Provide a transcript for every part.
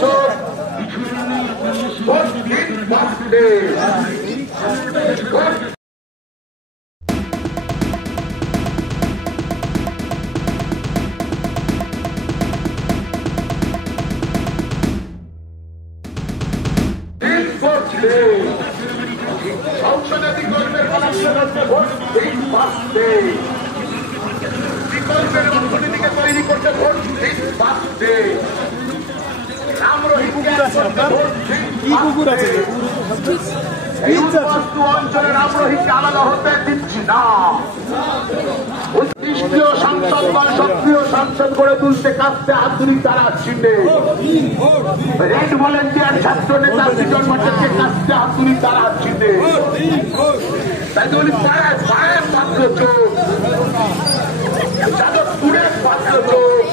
চোখ ভোট দিন বাঁচতে সংসদে বিকল্পের ভোট দিন বাঁচতে বিকল্পের অর্থনীতিকে তৈরি করতে ভোট দিন বাঁচতে অঞ্চলের রামরহিতকে আলাদা হতে দিচ্ছি না। নিষ্ক্রিয় সাংসদ বা সক্রিয় সাংসদ করে তুলতে কাঁপতে আধুনিক তারা চিহ্নে রেড ভলেন্টিয়ার ছাত্র নেতা সৃজন ভট্টাচার্যকে কাঁপতে আধুনিক তারা চিহ্নে তাই বলি পাড়ায় পাড়ায় পাত্র চোখ যাদবপুরের পাত্র চোখ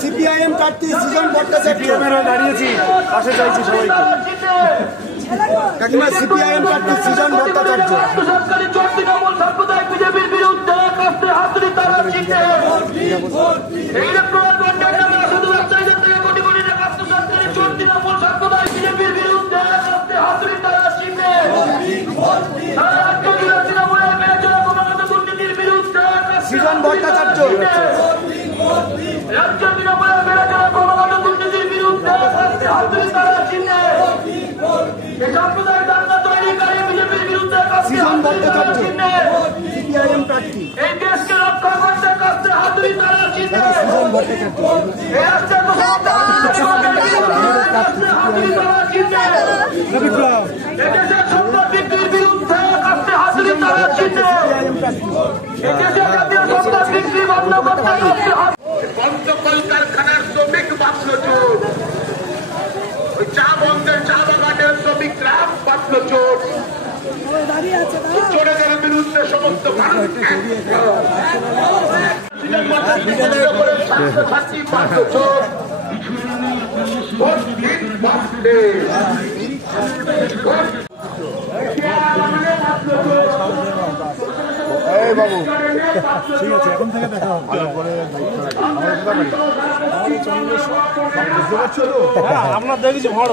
সিপিআইএম প্রার্থী সৃজন ভট্টাচার্য দাঁড়িয়েছি পাশে চাইছি সবাইকে কাকিমা সিপিআইএম প্রার্থী সৃজন ভট্টাচার্য বিজেপির বিরুদ্ধে সৃজন ভট্টাচার্য রাজ্য তৃণমূলের মেরে যারা ক্রমাগত দুর্নীতির বিরুদ্ধে সাম্প্রদায়িক দাঙ্গা তৈরিকারী বিজেপির বিরুদ্ধে সৃজন ভট্টাচার্য সিপিআইএম প্রার্থী এই দেশকে রক্ষা করতে কাছে হাতুড়ি তারা চিহ্নে সৃজন ভট্টাচার্য এই রাষ্ট্রের হাতুড়ি তারা চিহ্নে এদেশের সম্পদ বিক্রির বিরুদ্ধে কাছে হাতুড়ি তারা চিহ্নে এদেশের জাতীয় সম্পদ বিক্রি বন্ধ করতে কাছে পঞ্চকল কারখানার শ্রমিক বাঁচল চোর ওই চা বন্ধের চা বাগানের শ্রমিকরা বাঁচল চোর চোরেদের বিরুদ্ধে সমস্ত ছাত্রছাত্রী বাঁচল চোর বাঁচতে বাবু ঠিক আছে এখন থেকে দেখা হবে আপনার দেখেছি ভড়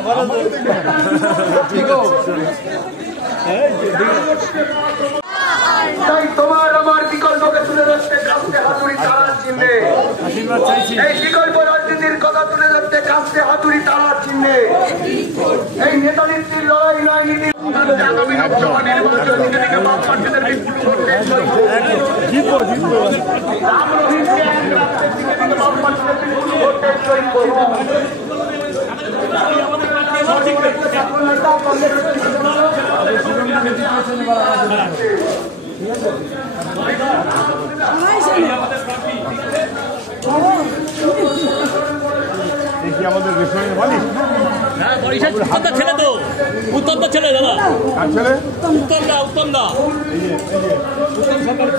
ঠিক তাই তোমার আমার বিকল্পকে তুলে ধরতে কাছে হাতুড়ি তারা চিহ্নে এই বিকল্প রাজনীতির কথা তুলে ধরতে কাছে হাতুড়ি তারা চিহ্নে এই নেতা নেত্রীর লড়াই নয় নীতি আগামী লোকসভা নির্বাচন নিজেদিকে বাম প্রার্থীদের বিপুল ভোটে বাম প্রার্থীদের বিপুল ভোটে জয় করুন দেখি আমাদের রেস্টুরেন্টের মালিক হ্যাঁ বরিশাল উত্তমদা ছেলে তো উত্তমদা ছেলে দাদা কার ছেলে উত্তমদা উত্তম সরকার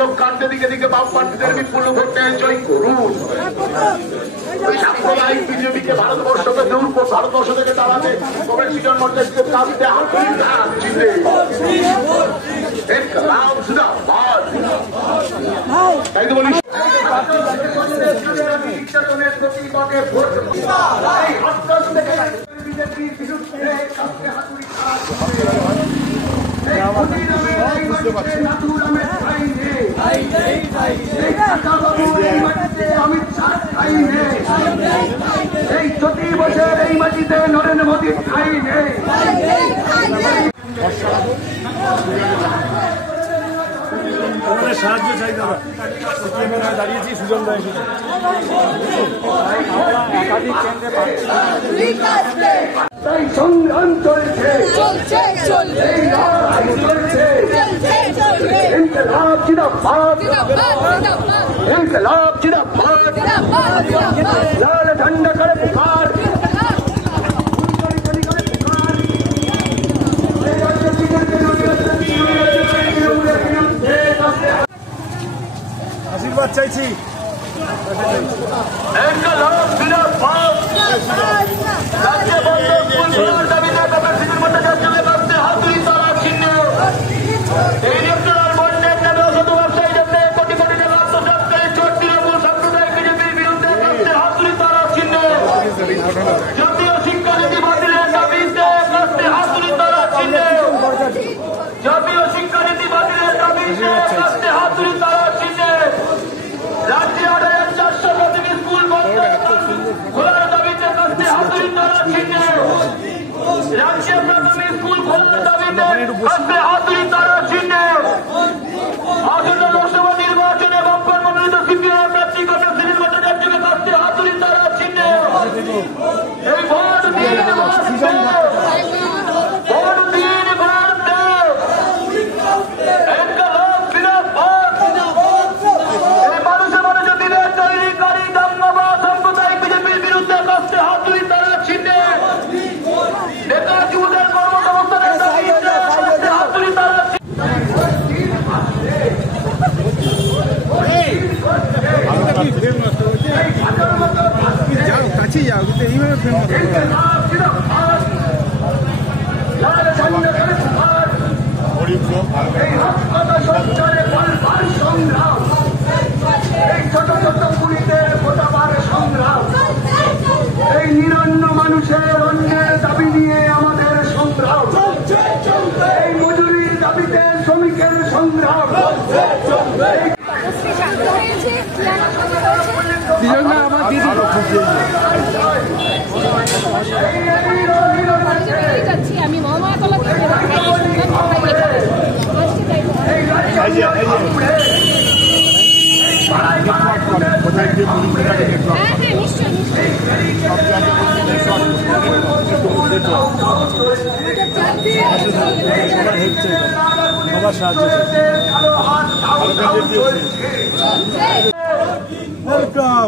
রক্ষার্থে দিকে দিকে বাম প্রার্থীদের বিপুল ভোটে জয় করুন সাম্প্রদায়িক বিজেপিকে ভারতবর্ষ থেকে তাড়াতে কবে সৃজন ভট্টাচার্যকে কাঁপতে হাতুড়ি তারা চিহ্নে তাই তো বলি বিজেপির বিরুদ্ধে কাঁপতে হাতুড়ি অমিত শাহ ঠাই নেই এই 34 বছর এই মাটিতে নরেন্দ্র মোদীর ঠাই নেই সাহায্য চাই দাদা দাঁড়িয়েছি সুজন দা তাই সংগ্রাম চলছে এই লড়াই চলছে ইনকলাব জিন্দাবাদ ইনকলাব জিন্দাবাদ লাল ঝন্ডা করে পুকার চাইছি জাতীয় শিক্ষানীতি বাতিলের দাবিতে কাস্তে হাতুড়ি তারা চিহ্নে জাতীয় শিক্ষানীতি বাতিলের দাবিতে কাস্তে হাতুড়ি তারা চিহ্নে রাজ্যে 8400 প্রাথমিক স্কুল বন্ধ খোলার দাবিতে কাস্তে হাতুড়ি তারা চিহ্নে রাজ্যে প্রাথমিক স্কুল খোলার দাবিতে কাস্তে হাতুড়ি তারা চিহ্নে আসন্ন লোকসভা নির্বাচনে বাপ্পার মনোনীত সিপিআই প্রার্থী কটা শ্রীর ভট্টাচার্যকে কাস্তে হাতুড়ি তারা চিহ্নে এই ভোট দিন ভোট দিন মানুষের মানুষের দিনের তৈরিকারী দাঙ্গাবাজ সাম্প্রদায়িক বিজেপির বিরুদ্ধে কাস্তে হাতুড়ি তারা চিহ্নে বেকার যুবদের কর্মসংস্থানের দাবিতে কাস্তে হাতুড়ি তারা কাছে যাও কিন্তু এইভাবে ফ্রেম ছোট ছোট পুলিশের ভোটাবার সংগ্রাম এই নিরন্ন মানুষের অন্যের দাবি নিয়ে আমাদের সংগ্রাম এই মজুরির দাবিতে শ্রমিকের সংগ্রাম আমি মহামাতলা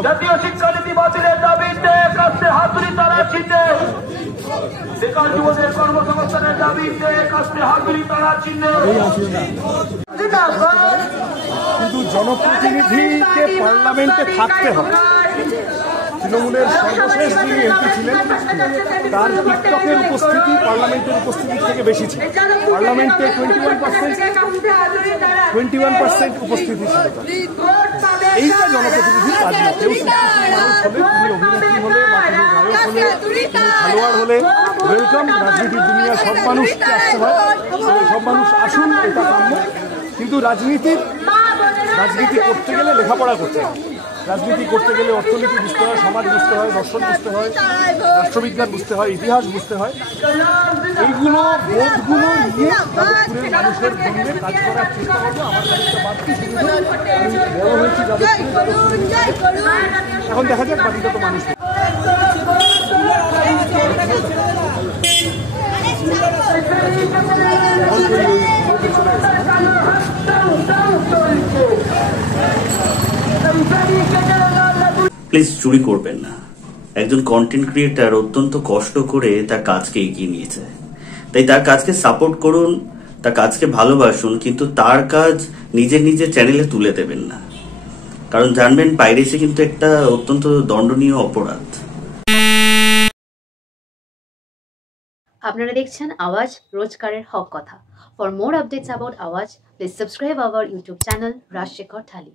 জাতীয় শিক্ষানীতি বাতিলের দাবিতে কাস্তে হাতুড়ি তারা চিহ্নে বেকার যুবদের কর্মসংস্থানের দাবিতে কাস্তে হাতুড়ি তারা চিহ্নে কিন্তু জনপ্রতিনিধিকে পার্লামেন্টে থাকতে হবে। তৃণমূলের সর্বশেষ যিনি এমপি ছিলেন তার টিকটকের উপস্থিতি পার্লামেন্টের উপস্থিতির থেকে বেশি ছিল। পার্লামেন্টে 21% উপস্থিতি ছিল। এইটা জনপ্রতিনিধির কাজ না। কেউ মানুষ হলে, তিনি অভিনেত্রী হলে বা তিনি গায়ক হলে, তিনি খেলোয়াড় হলে ওয়েলকাম। রাজনীতির দুনিয়া সব মানুষকে আসতে হয়, সব মানুষ আসুন, এটা কাম্য। কিন্তু রাজনীতি করতে গেলে লেখাপড়া করতে হয়। রাজনীতি করতে গেলে অর্থনীতি বুঝতে হয়, সমাজ বুঝতে হয়, দর্শন বুঝতে হয়, রাষ্ট্রবিজ্ঞান বুঝতে হয়, ইতিহাস বুঝতে হয়। এইগুলো বোধগুলো নিয়ে যাদবপুরের মানুষের জন্য কাজ করার চেষ্টা করবো। আমার কাছে বাড়তি সুবিধা, আমি বড় হয়েছি এখন দেখা যাক বাকিটা তো মানুষ। প্লিজ চুরি করবেন না। একজন কন্টেন্ট ক্রিয়েটার অত্যন্ত কষ্ট করে তার কাজকে এগিয়ে নিয়েছে, তাই তার কাজকে সাপোর্ট করুন, তার কাজকে ভালোবাসুন, কিন্তু তার কাজ নিজের চ্যানেলে তুলে দেবেন না। কারণ জানবেন পাইরেসি কিন্তু একটা অত্যন্ত দণ্ডনীয় অপরাধ। আপনারা দেখছেন আওয়াজ, রোজকারের হক কথা। For more updates about Awaaz, please subscribe our YouTube channel Rajshekhar thali.